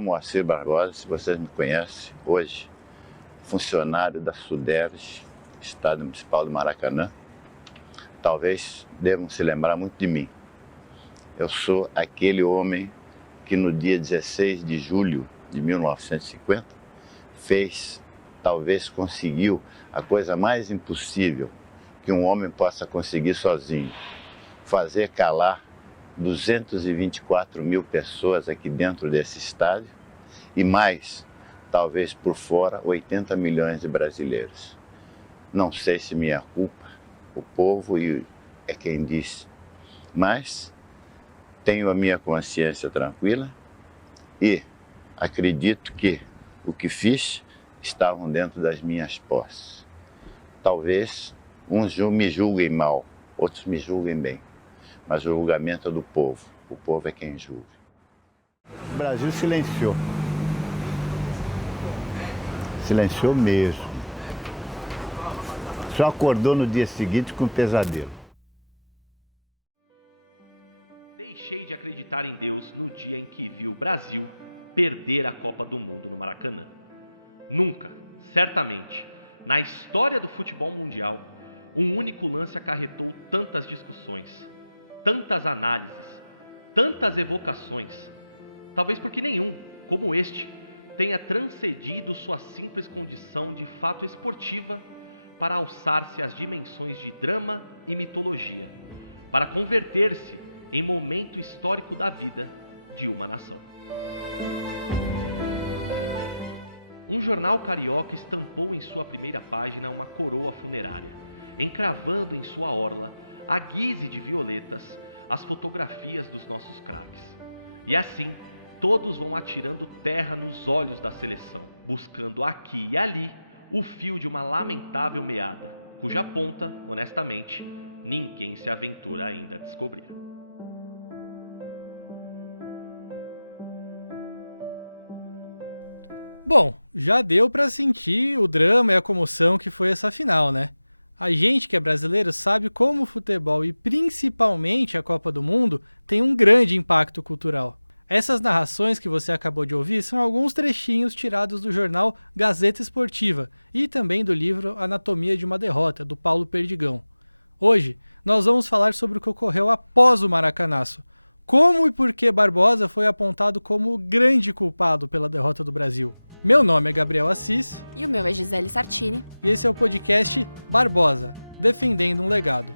Moacir Barbosa, se vocês me conhecem, hoje funcionário da Suderes, Estádio Municipal do Maracanã. Talvez devam se lembrar muito de mim. Eu sou aquele homem que no dia 16 de julho de 1950 conseguiu a coisa mais impossível que um homem possa conseguir sozinho: fazer calar 224 mil pessoas aqui dentro desse estádio e mais, talvez por fora, 80 milhões de brasileiros. Não sei se minha culpa, o povo é quem disse, mas tenho a minha consciência tranquila e acredito que o que fiz estavam dentro das minhas posses. Talvez uns me julguem mal, outros me julguem bem, mas o julgamento é do povo. O povo é quem julga. O Brasil silenciou. Silenciou mesmo. Só acordou no dia seguinte com um pesadelo. Deixei de acreditar em Deus no dia em que vi o Brasil perder a Copa do Mundo no Maracanã. Nunca, certamente, na história do futebol mundial, um único lance acarretou tantas discussões, tantas análises, tantas evocações. Talvez porque nenhum, como este, tenha transcendido sua simples condição de fato esportiva para alçar-se às dimensões de drama e mitologia, para converter-se em momento histórico da vida de uma nação. Um jornal carioca estampou em sua primeira página uma coroa funerária, encravando em sua orla, a guise de violetas, as fotografias dos nossos craques. E assim, todos vão atirando terra nos olhos da seleção, buscando aqui e ali o fio de uma lamentável meada, cuja ponta, honestamente, ninguém se aventura ainda a descobrir. Bom, já deu pra sentir o drama e a comoção que foi essa final, né? A gente que é brasileiro sabe como o futebol e principalmente a Copa do Mundo tem um grande impacto cultural. Essas narrações que você acabou de ouvir são alguns trechinhos tirados do jornal Gazeta Esportiva e também do livro Anatomia de uma Derrota, do Paulo Perdigão. Hoje, nós vamos falar sobre o que ocorreu após o Maracanaço. Como e por que Barbosa foi apontado como o grande culpado pela derrota do Brasil. Meu nome é Gabriel Assis. E o meu é Gisele Sartini. E esse é o podcast Barbosa, Defendendo um Legado.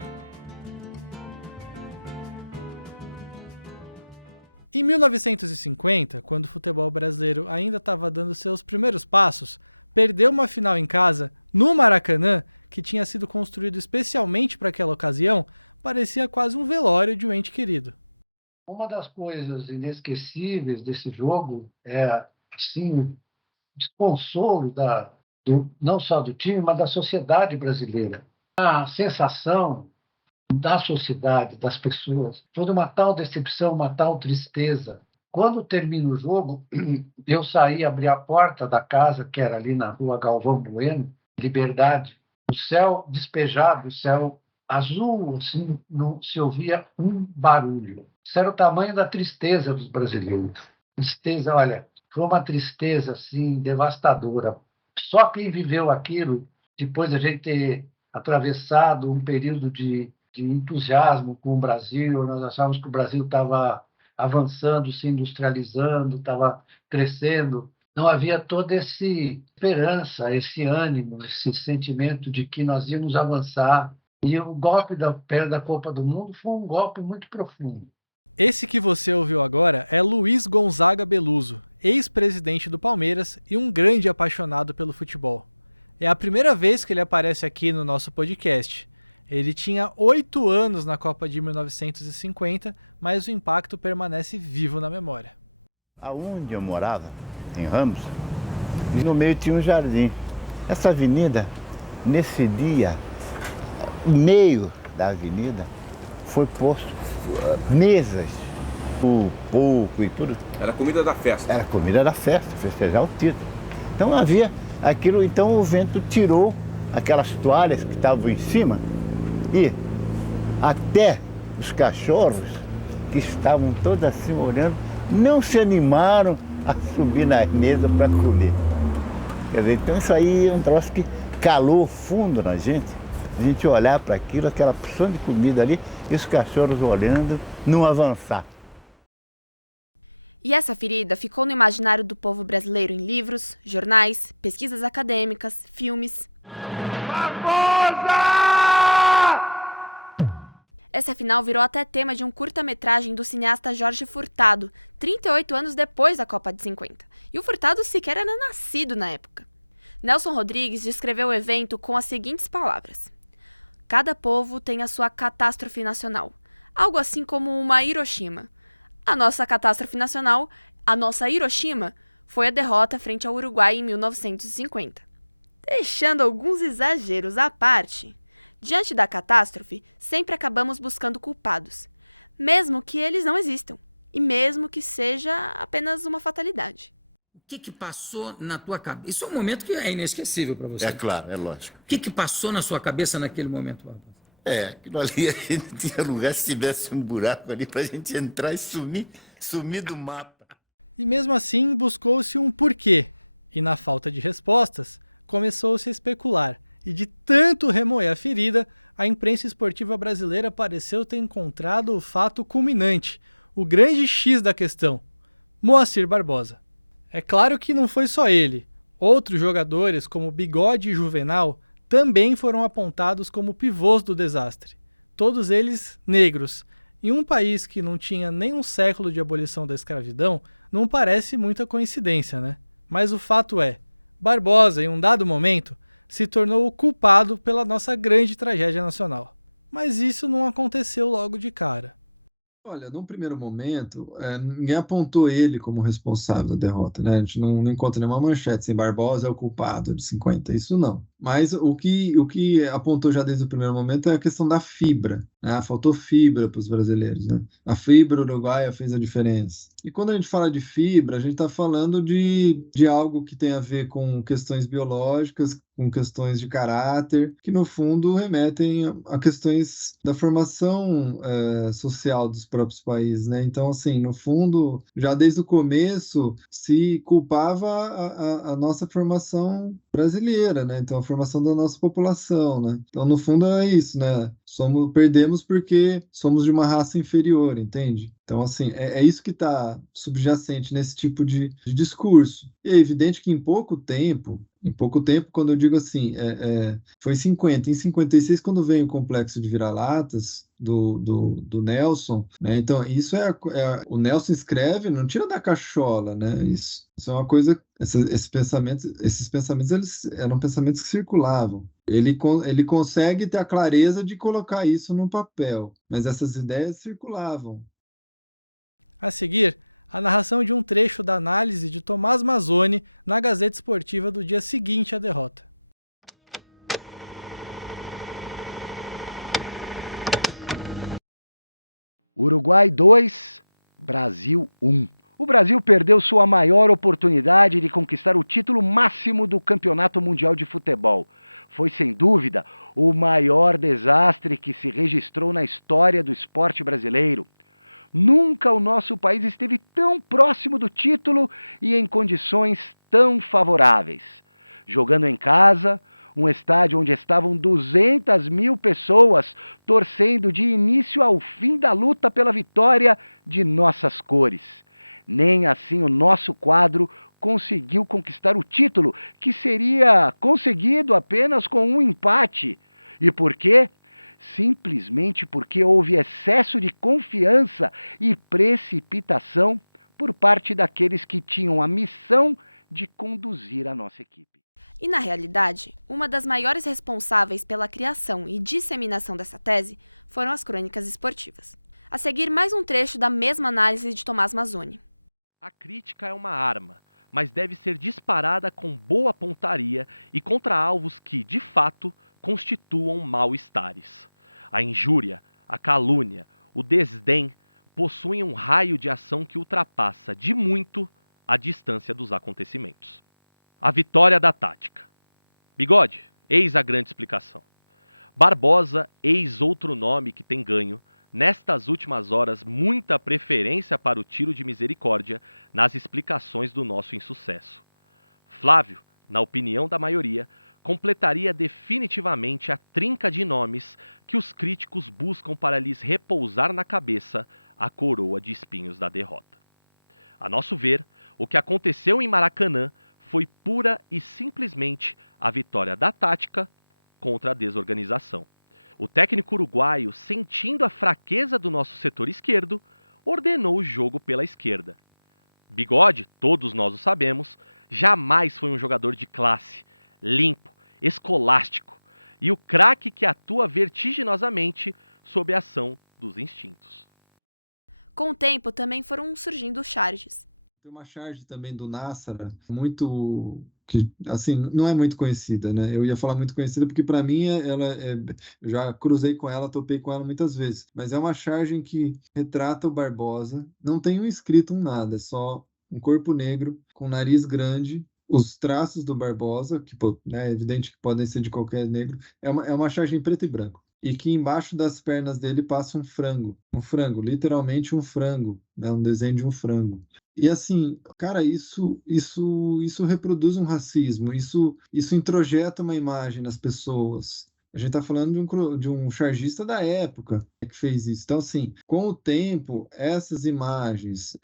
Em 1950, quando o futebol brasileiro ainda estava dando seus primeiros passos, perdeu uma final em casa, no Maracanã, que tinha sido construído especialmente para aquela ocasião, parecia quase um velório de um ente querido. Uma das coisas inesquecíveis desse jogo é, assim, desconsolo não só do time, mas da sociedade brasileira. A sensação da sociedade, das pessoas, foi de uma tal decepção, uma tal tristeza. Quando termina o jogo, eu saí, abri a porta da casa, que era ali na rua Galvão Bueno, Liberdade, o céu despejado, o céu azul, assim, não se ouvia um barulho. Isso era o tamanho da tristeza dos brasileiros. Tristeza, olha, foi uma tristeza assim, devastadora. Só quem viveu aquilo, depois de a gente ter atravessado um período de entusiasmo com o Brasil, nós achávamos que o Brasil estava avançando, se industrializando, estava crescendo. Não havia toda essa esperança, esse ânimo, esse sentimento de que nós íamos avançar. E o golpe da perda da Copa do Mundo foi um golpe muito profundo. Esse que você ouviu agora é Luiz Gonzaga Beluso, ex-presidente do Palmeiras e um grande apaixonado pelo futebol. É a primeira vez que ele aparece aqui no nosso podcast. Ele tinha 8 anos na Copa de 1950, mas o impacto permanece vivo na memória. Aonde eu morava, em Ramos, no meio tinha um jardim. Essa avenida, nesse dia, o meio da avenida foi posto mesas, o pouco e tudo. Era comida da festa. Era comida da festa, festejar o título. Então havia aquilo, então o vento tirou aquelas toalhas que estavam em cima e até os cachorros que estavam todos assim olhando, não se animaram a subir nas mesas para comer. Quer dizer, então isso aí é um troço que calou fundo na gente. A gente olhar para aquilo, aquela porção de comida ali, e os cachorros olhando, não avançar. E essa ferida ficou no imaginário do povo brasileiro em livros, jornais, pesquisas acadêmicas, filmes. Barbosa! Essa final virou até tema de um curta-metragem do cineasta Jorge Furtado, 38 anos depois da Copa de 50. E o Furtado sequer era nascido na época. Nelson Rodrigues descreveu o evento com as seguintes palavras: cada povo tem a sua catástrofe nacional, algo assim como uma Hiroshima. A nossa catástrofe nacional, a nossa Hiroshima, foi a derrota frente ao Uruguai em 1950. Deixando alguns exageros à parte, diante da catástrofe, sempre acabamos buscando culpados, mesmo que eles não existam, e mesmo que seja apenas uma fatalidade. O que passou na tua cabeça? Isso é um momento que é inesquecível para você. É claro, é lógico. O que passou na sua cabeça naquele momento, Barbosa? Aquilo ali a gente tinha lugar, se tivesse um buraco ali pra gente entrar e sumir do mapa. E mesmo assim buscou-se um porquê, e na falta de respostas, começou-se a especular, e de tanto remoer a ferida, a imprensa esportiva brasileira pareceu ter encontrado o fato culminante, o grande X da questão: Moacir Barbosa. É claro que não foi só ele. Outros jogadores, como Bigode e Juvenal, também foram apontados como pivôs do desastre. Todos eles negros. Em um país que não tinha nem um século de abolição da escravidão, não parece muita coincidência, né? Mas o fato é, Barbosa, em um dado momento, se tornou o culpado pela nossa grande tragédia nacional. Mas isso não aconteceu logo de cara. Olha, num primeiro momento, ninguém apontou ele como responsável da derrota, né? A gente não encontra nenhuma manchete assim, Barbosa é o culpado de 50, isso não. Mas o que apontou já desde o primeiro momento é a questão da fibra, né? Faltou fibra para os brasileiros, né? A fibra uruguaia fez a diferença. E quando a gente fala de fibra, a gente está falando de algo que tem a ver com questões biológicas, com questões de caráter, que no fundo remetem a questões da formação social dos próprios países, né? Então, assim, no fundo, já desde o começo se culpava a nossa formação brasileira, né? Então, a formação da nossa população, né? Então, no fundo, é isso, né? Perdemos porque somos de uma raça inferior, entende? Então, assim, é isso que está subjacente nesse tipo de discurso. E é evidente que em pouco tempo, quando eu digo assim, foi em 50, em 56, quando veio o complexo de vira-latas do Nelson, né? Então, isso o Nelson escreve, não tira da cachola, né? Isso é uma coisa, esses pensamentos eles eram pensamentos que circulavam. Ele consegue ter a clareza de colocar isso no papel, mas essas ideias circulavam. A seguir, a narração de um trecho da análise de Tomás Mazzoni na Gazeta Esportiva do dia seguinte à derrota. Uruguai 2, Brasil 1. O Brasil perdeu sua maior oportunidade de conquistar o título máximo do Campeonato Mundial de Futebol. Foi, sem dúvida, o maior desastre que se registrou na história do esporte brasileiro. Nunca o nosso país esteve tão próximo do título e em condições tão favoráveis. Jogando em casa, um estádio onde estavam 200 mil pessoas torcendo de início ao fim da luta pela vitória de nossas cores. Nem assim o nosso quadro conseguiu conquistar o título, que seria conseguido apenas com um empate. E por quê? Simplesmente porque houve excesso de confiança e precipitação por parte daqueles que tinham a missão de conduzir a nossa equipe. E, na realidade, uma das maiores responsáveis pela criação e disseminação dessa tese foram as crônicas esportivas. A seguir, mais um trecho da mesma análise de Tomás Mazzoni. A crítica é uma arma, mas deve ser disparada com boa pontaria e contra alvos que, de fato, constituam mal-estares. A injúria, a calúnia, o desdém possuem um raio de ação que ultrapassa de muito a distância dos acontecimentos. A vitória da tática. Bigode, eis a grande explicação. Barbosa, eis outro nome que tem ganho nestas últimas horas, muita preferência para o tiro de misericórdia nas explicações do nosso insucesso. Flávio, na opinião da maioria, completaria definitivamente a trinca de nomes que os críticos buscam para lhes repousar na cabeça a coroa de espinhos da derrota. A nosso ver, o que aconteceu em Maracanã foi pura e simplesmente a vitória da tática contra a desorganização. O técnico uruguaio, sentindo a fraqueza do nosso setor esquerdo, ordenou o jogo pela esquerda. Bigode, todos nós o sabemos, jamais foi um jogador de classe, limpo, escolástico e o craque que atua vertiginosamente sob a ação dos instintos. Com o tempo, também foram surgindo charges. Tem uma charge também do Nassara, muito que assim não é muito conhecida, né? Eu ia falar muito conhecida porque para mim eu já cruzei com ela, topei com ela muitas vezes, mas é uma charge que retrata o Barbosa, não tem um escrito, um nada, é só um corpo negro com nariz grande, os traços do Barbosa, que né, é evidente que podem ser de qualquer negro, é uma charge em preto e branco. E que embaixo das pernas dele passa um frango, literalmente um frango, né? Um desenho de um frango. E assim, cara, isso reproduz um racismo, isso introjeta uma imagem nas pessoas. A gente está falando de um chargista da época que fez isso. Então, assim, com o tempo, essas imagens,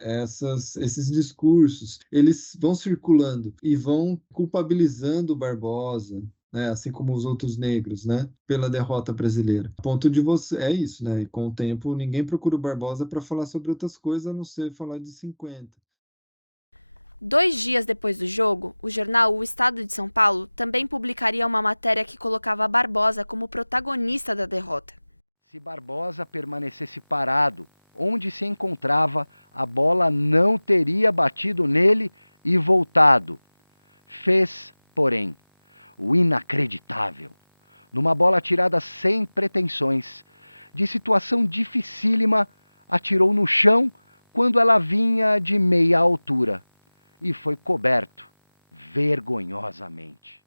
esses discursos, eles vão circulando e vão culpabilizando o Barbosa, né, assim como os outros negros, né, pela derrota brasileira. A ponto de você é isso, né? E com o tempo ninguém procura o Barbosa para falar sobre outras coisas a não ser falar de 50. 2 dias depois do jogo, o jornal O Estado de São Paulo também publicaria uma matéria que colocava Barbosa como protagonista da derrota. Se Barbosa permanecesse parado onde se encontrava, a bola não teria batido nele e voltado. Fez, porém, o inacreditável. Numa bola tirada sem pretensões, de situação dificílima, atirou no chão quando ela vinha de meia altura e foi coberto vergonhosamente.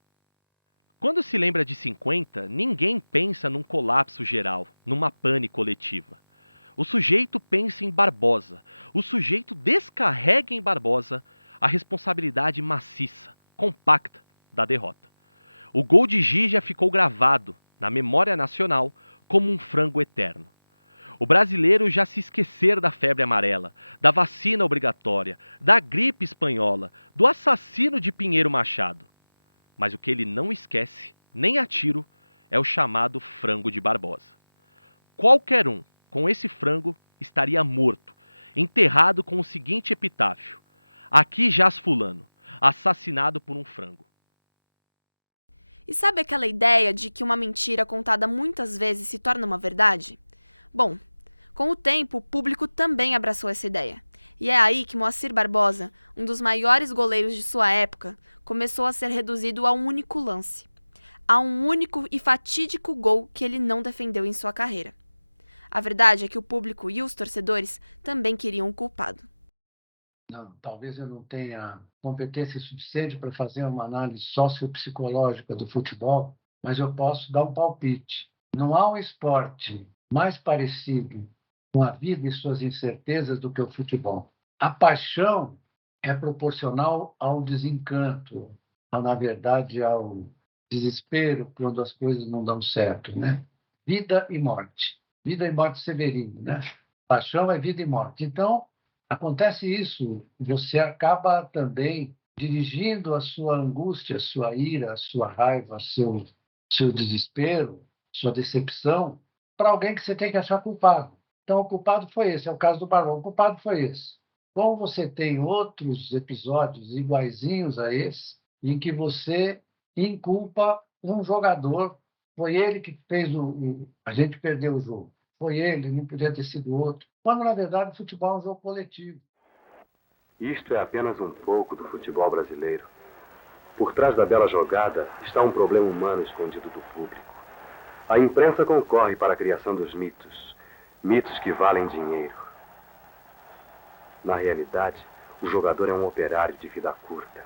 Quando se lembra de 50, ninguém pensa num colapso geral, numa pane coletiva. O sujeito pensa em Barbosa, o sujeito descarrega em Barbosa a responsabilidade maciça, compacta da derrota. O gol de Gija ficou gravado na memória nacional como um frango eterno. O brasileiro já se esquecera da febre amarela, da vacina obrigatória, da gripe espanhola, do assassino de Pinheiro Machado. Mas o que ele não esquece, nem a tiro, é o chamado frango de Barbosa. Qualquer um com esse frango estaria morto, enterrado com o seguinte epitáfio: aqui jaz fulano, assassinado por um frango. E sabe aquela ideia de que uma mentira contada muitas vezes se torna uma verdade? Bom, com o tempo, o público também abraçou essa ideia. E é aí que Moacir Barbosa, um dos maiores goleiros de sua época, começou a ser reduzido a um único lance. A um único e fatídico gol que ele não defendeu em sua carreira. A verdade é que o público e os torcedores também queriam um culpado. Não, talvez eu não tenha competência suficiente para fazer uma análise sociopsicológica do futebol, mas eu posso dar um palpite. Não há um esporte mais parecido com a vida e suas incertezas do que o futebol. A paixão é proporcional ao desencanto, na verdade, ao desespero quando as coisas não dão certo, né? Vida e morte. Vida e morte Severino, né? Paixão é vida e morte. Então, acontece isso, você acaba também dirigindo a sua angústia, a sua ira, a sua raiva, seu desespero, sua decepção, para alguém que você tem que achar culpado. Então, o culpado foi esse, é o caso do Barão, o culpado foi esse. Como você tem outros episódios iguaizinhos a esse, em que você inculpa um jogador, foi ele que fez a gente perdeu o jogo. Foi ele, não podia ter sido outro. Quando, na verdade, o futebol é um jogo coletivo. Isto é apenas um pouco do futebol brasileiro. Por trás da bela jogada está um problema humano escondido do público. A imprensa concorre para a criação dos mitos. Mitos que valem dinheiro. Na realidade, o jogador é um operário de vida curta.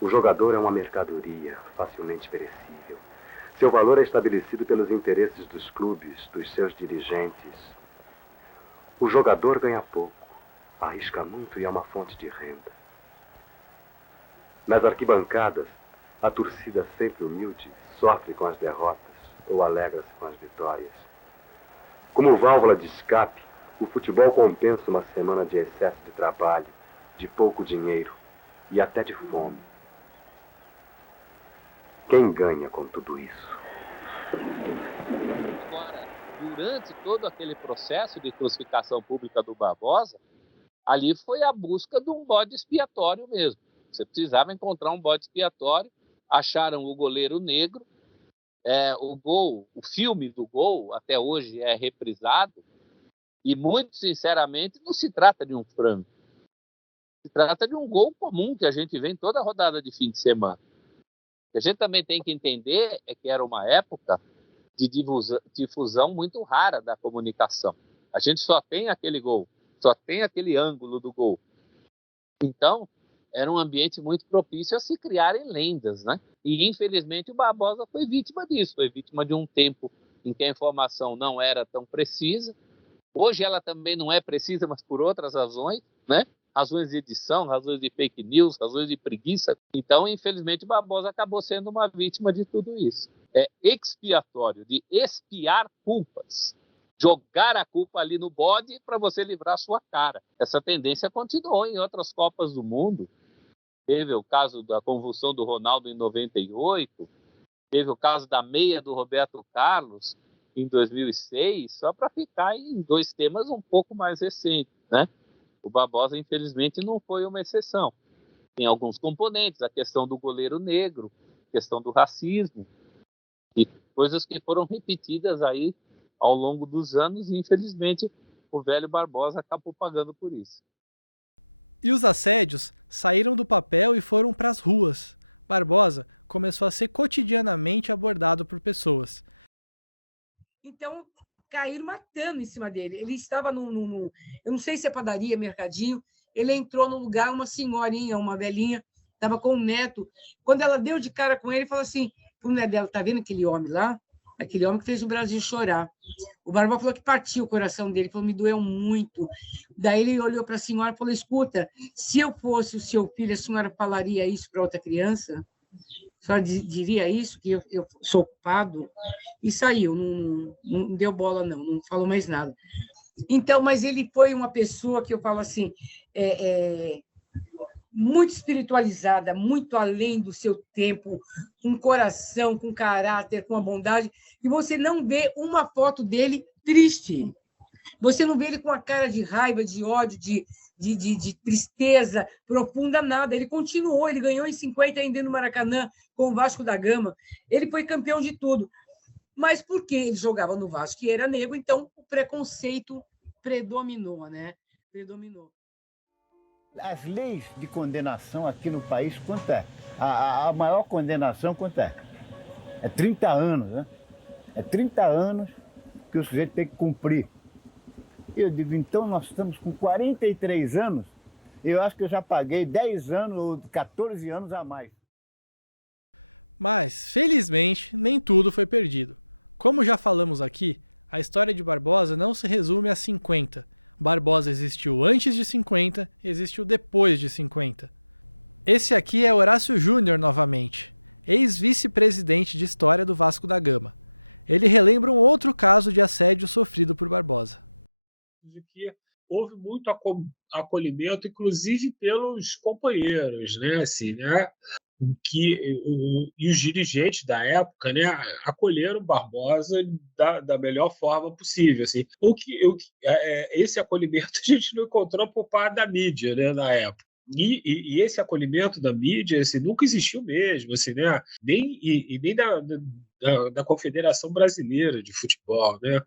O jogador é uma mercadoria facilmente perecível. Seu valor é estabelecido pelos interesses dos clubes, dos seus dirigentes. O jogador ganha pouco, arrisca muito e é uma fonte de renda. Nas arquibancadas, a torcida sempre humilde sofre com as derrotas ou alegra-se com as vitórias. Como válvula de escape, o futebol compensa uma semana de excesso de trabalho, de pouco dinheiro e até de fome. Quem ganha com tudo isso? Agora, durante todo aquele processo de crucificação pública do Barbosa, ali foi a busca de um bode expiatório mesmo. Você precisava encontrar um bode expiatório, acharam o goleiro negro, o filme do gol até hoje é reprisado, e muito sinceramente não se trata de um frango. Se trata de um gol comum que a gente vê em toda a rodada de fim de semana. O que a gente também tem que entender é que era uma época de difusão muito rara da comunicação. A gente só tem aquele gol, só tem aquele ângulo do gol. Então, era um ambiente muito propício a se criarem lendas, né? E, infelizmente, o Barbosa foi vítima disso. Foi vítima de um tempo em que a informação não era tão precisa. Hoje ela também não é precisa, mas por outras razões, né? Razões de edição, razões de fake news, razões de preguiça. Então, infelizmente, o Barbosa acabou sendo uma vítima de tudo isso. É expiatório, de expiar culpas. Jogar a culpa ali no bode para você livrar a sua cara. Essa tendência continuou em outras Copas do Mundo. Teve o caso da convulsão do Ronaldo em 98, teve o caso da meia do Roberto Carlos em 2006, só para ficar em dois temas um pouco mais recentes, né? O Barbosa, infelizmente, não foi uma exceção. Tem alguns componentes, a questão do goleiro negro, a questão do racismo, e coisas que foram repetidas aí ao longo dos anos, e infelizmente o velho Barbosa acabou pagando por isso. E os assédios saíram do papel e foram para as ruas. Barbosa começou a ser cotidianamente abordado por pessoas. Então, caíram matando em cima dele. Ele estava eu não sei se é padaria, mercadinho, ele entrou no lugar, uma senhorinha, uma velhinha, estava com um neto. Quando ela deu de cara com ele, falou assim, pro neto dela, tá vendo aquele homem lá? Aquele homem que fez o Brasil chorar. O Barbosa falou que partiu o coração dele, falou, me doeu muito. Daí ele olhou para a senhora e falou, escuta, se eu fosse o seu filho, a senhora falaria isso para outra criança? A senhora diria isso, que eu sou culpado? E saiu, não deu bola, não falou mais nada. Então, mas ele foi uma pessoa que eu falo assim, muito espiritualizada, muito além do seu tempo, com coração, com caráter, com a bondade, e você não vê uma foto dele triste. Você não vê ele com a cara de raiva, de ódio, de tristeza profunda, nada. Ele continuou, ele ganhou em 50 ainda no Maracanã, com o Vasco da Gama. Ele foi campeão de tudo. Mas porque ele jogava no Vasco, que era negro, então o preconceito predominou, né? Predominou. As leis de condenação aqui no país, quanto é? A maior condenação, quanto é? É 30 anos, né? É 30 anos que o sujeito tem que cumprir. Eu digo, então nós estamos com 43 anos, eu acho que eu já paguei 10 anos ou 14 anos a mais. Mas, felizmente, nem tudo foi perdido. Como já falamos aqui, a história de Barbosa não se resume a 50. Barbosa existiu antes de 50, existiu depois de 50. Esse aqui é Horácio Júnior novamente, ex-vice-presidente de História do Vasco da Gama. Ele relembra um outro caso de assédio sofrido por Barbosa. De que houve muito acolhimento, inclusive pelos companheiros, né? Assim, né? E os dirigentes da época, né, acolheram Barbosa da melhor forma possível. Assim. Esse acolhimento a gente não encontrou por parte da mídia, né, na época. E esse acolhimento da mídia assim, nunca existiu mesmo, assim, né? nem da Confederação Brasileira de Futebol. Né?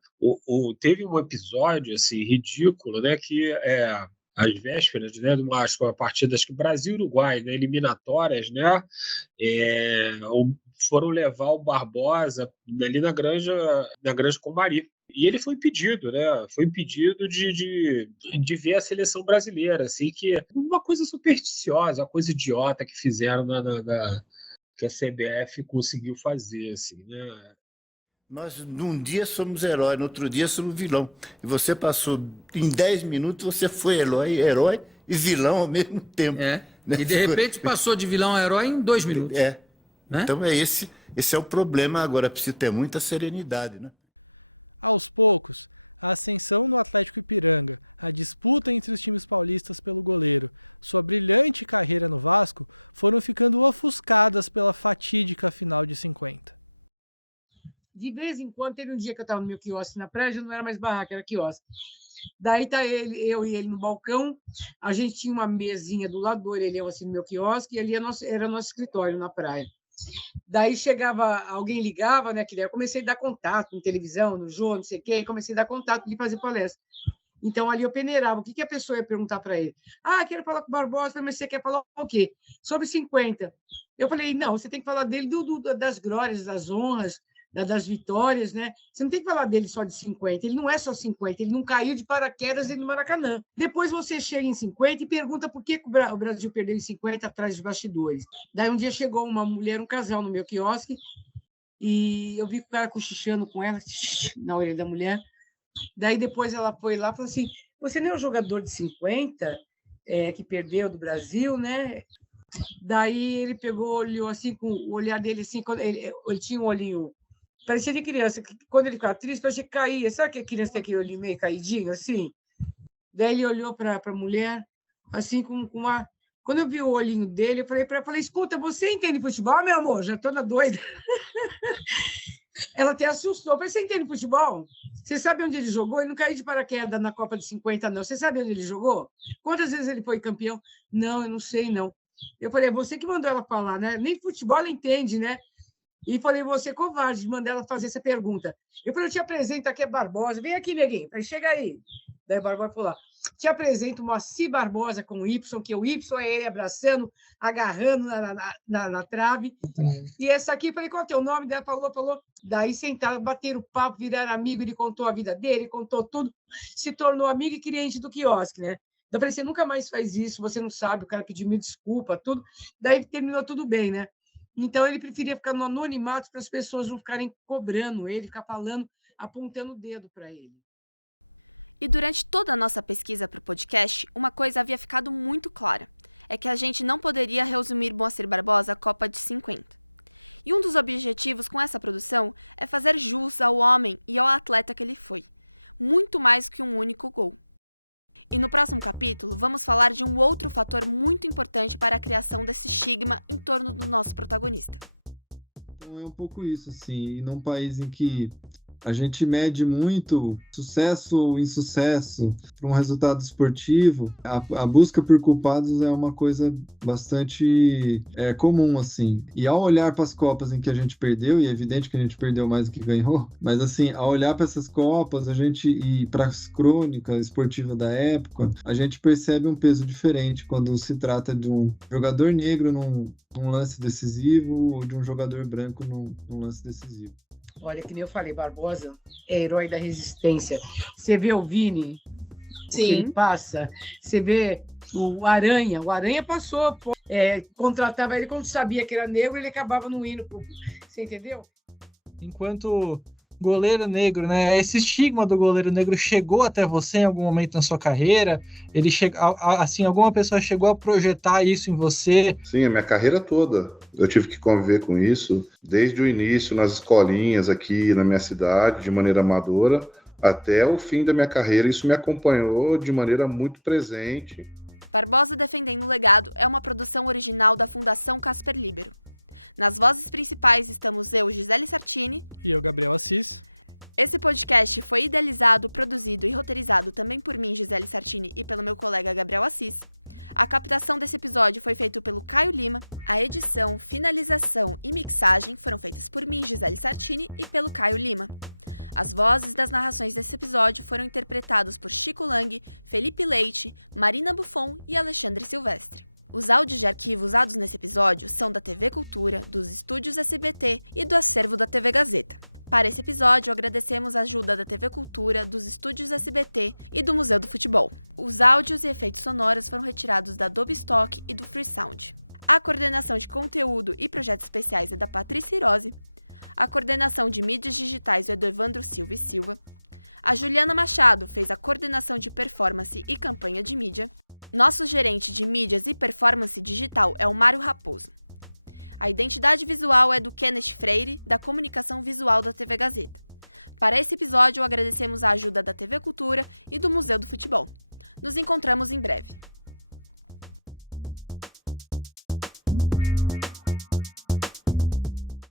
Teve um episódio assim, ridículo, né, que às vésperas, né, de uma partida, acho que Brasil e Uruguai, né, eliminatórias, né, foram levar o Barbosa ali na Granja Comari. E ele foi impedido, né? Foi impedido de ver a seleção brasileira, assim, que uma coisa supersticiosa, uma coisa idiota que fizeram que a CBF conseguiu fazer, assim, né? Nós, num dia, somos herói, no outro dia, somos vilão. E você passou, em 10 minutos, você foi herói e vilão ao mesmo tempo. Né? E, de repente, passou de vilão a herói em 2 minutos. Né? Então, esse é o problema agora. Precisa ter muita serenidade, né? Aos poucos, a ascensão no Atlético Ipiranga, a disputa entre os times paulistas pelo goleiro, sua brilhante carreira no Vasco, foram ficando ofuscadas pela fatídica final de 50. De vez em quando, teve um dia que eu estava no meu quiosque na praia, já não era mais barraca, era quiosque. Daí tá eu e ele no balcão, a gente tinha uma mesinha do lado do orelhão, assim, no meu quiosque, e ali era nosso escritório na praia. Daí chegava, alguém ligava, né, que daí eu comecei a dar contato em televisão, no jogo, não sei o quê, e comecei a dar contato de fazer palestra. Então, ali eu peneirava, o que a pessoa ia perguntar para ele? Quero falar com o Barbosa, mas você quer falar o quê? Sobre 50. Eu falei, não, você tem que falar dele das glórias, das honras, das vitórias, né? Você não tem que falar dele só de 50, ele não é só 50, ele não caiu de paraquedas no Maracanã. Depois você chega em 50 e pergunta por que o Brasil perdeu em 50 atrás dos bastidores. Daí um dia chegou uma mulher, um casal no meu quiosque, e eu vi o cara cochichando com ela, na orelha da mulher. Daí depois ela foi lá e falou assim, você não é um jogador de 50 que perdeu do Brasil, né? Daí ele pegou, olhou assim, com o olhar dele assim, ele tinha um olhinho, parecia de criança, quando ele ficava triste, parecia que caía. Sabe que a criança tem aquele olhinho meio caidinho, assim? Daí ele olhou para a mulher, assim, com uma... Quando eu vi o olhinho dele, eu falei para ela, escuta, você entende futebol, meu amor? Já estou na doida. Ela até assustou. Eu falei, você entende futebol? Você sabe onde ele jogou? Ele não caiu de paraquedas na Copa de 50, não. Você sabe onde ele jogou? Quantas vezes ele foi campeão? Não, eu não sei, não. Eu falei, você que mandou ela falar, né? Nem futebol ela entende, né? E falei, você é covarde de mandar ela fazer essa pergunta. Eu falei, eu te apresento aqui a Barbosa. Vem aqui, neguinho. Falei, chega aí. Daí a Barbosa falou, te apresento o Moacir Barbosa com o Y, que o Y é ele abraçando, agarrando na trave. E essa aqui, falei, qual é o teu nome? Daí ela falou. Daí sentaram, bateram o papo, viraram amigo, ele contou a vida dele, contou tudo, se tornou amigo e cliente do quiosque, né? Eu falei, você nunca mais faz isso, você não sabe, o cara pediu mil desculpa, tudo. Daí terminou tudo bem, né? Então, ele preferia ficar no anonimato para as pessoas não ficarem cobrando ele, ficar falando, apontando o dedo para ele. E durante toda a nossa pesquisa para o podcast, uma coisa havia ficado muito clara. É que a gente não poderia resumir Moacir Barbosa à Copa de 50. E um dos objetivos com essa produção é fazer jus ao homem e ao atleta que ele foi. Muito mais que um único gol. E no próximo capítulo, vamos falar de um outro fator muito importante para a criação desse estigma em torno do nosso protagonista. Então é um pouco isso, assim, num país em que a gente mede muito sucesso ou insucesso para um resultado esportivo, a busca por culpados é uma coisa bastante comum, assim. E ao olhar para as Copas em que a gente perdeu, e é evidente que a gente perdeu mais do que ganhou, mas assim, ao olhar para essas Copas, e para as crônicas esportivas da época, a gente percebe um peso diferente quando se trata de um jogador negro num lance decisivo ou de um jogador branco num lance decisivo. Olha, que nem eu falei, Barbosa é herói da resistência. Você vê o Vini, sim, o que ele passa, você vê o Aranha passou, contratava ele quando sabia que era negro, ele acabava não indo, você entendeu? Enquanto goleiro negro, né? Esse estigma do goleiro negro chegou até você em algum momento na sua carreira? Alguma pessoa chegou a projetar isso em você? Sim, a minha carreira toda. Eu tive que conviver com isso desde o início nas escolinhas aqui na minha cidade, de maneira amadora, até o fim da minha carreira. Isso me acompanhou de maneira muito presente. Barbosa Defendendo o Legado é uma produção original da Fundação Casper Libero. Nas vozes principais estamos eu, Gisele Sartini. E eu, Gabriel Assis. Esse podcast foi idealizado, produzido e roteirizado também por mim, Gisele Sartini, e pelo meu colega Gabriel Assis. A captação desse episódio foi feita pelo Caio Lima. A edição, finalização e mixagem foram feitas por mim, Gisele Sartini, e pelo Caio Lima. As vozes das narrações desse episódio foram interpretadas por Chico Lang, Felipe Leite, Marina Buffon e Alexandre Silvestre. Os áudios de arquivo usados nesse episódio são da TV Cultura, dos estúdios SBT e do acervo da TV Gazeta. Para esse episódio, agradecemos a ajuda da TV Cultura, dos estúdios SBT e do Museu do Futebol. Os áudios e efeitos sonoros foram retirados da Adobe Stock e do Freesound. A coordenação de conteúdo e projetos especiais é da Patrícia Hirose. A coordenação de mídias digitais é do Evandro Silva e Silva. A Juliana Machado fez a coordenação de performance e campanha de mídia. Nosso gerente de mídias e performance digital é o Mário Raposo. A identidade visual é do Kenneth Freire, da comunicação visual da TV Gazeta. Para esse episódio, agradecemos a ajuda da TV Cultura e do Museu do Futebol. Nos encontramos em breve.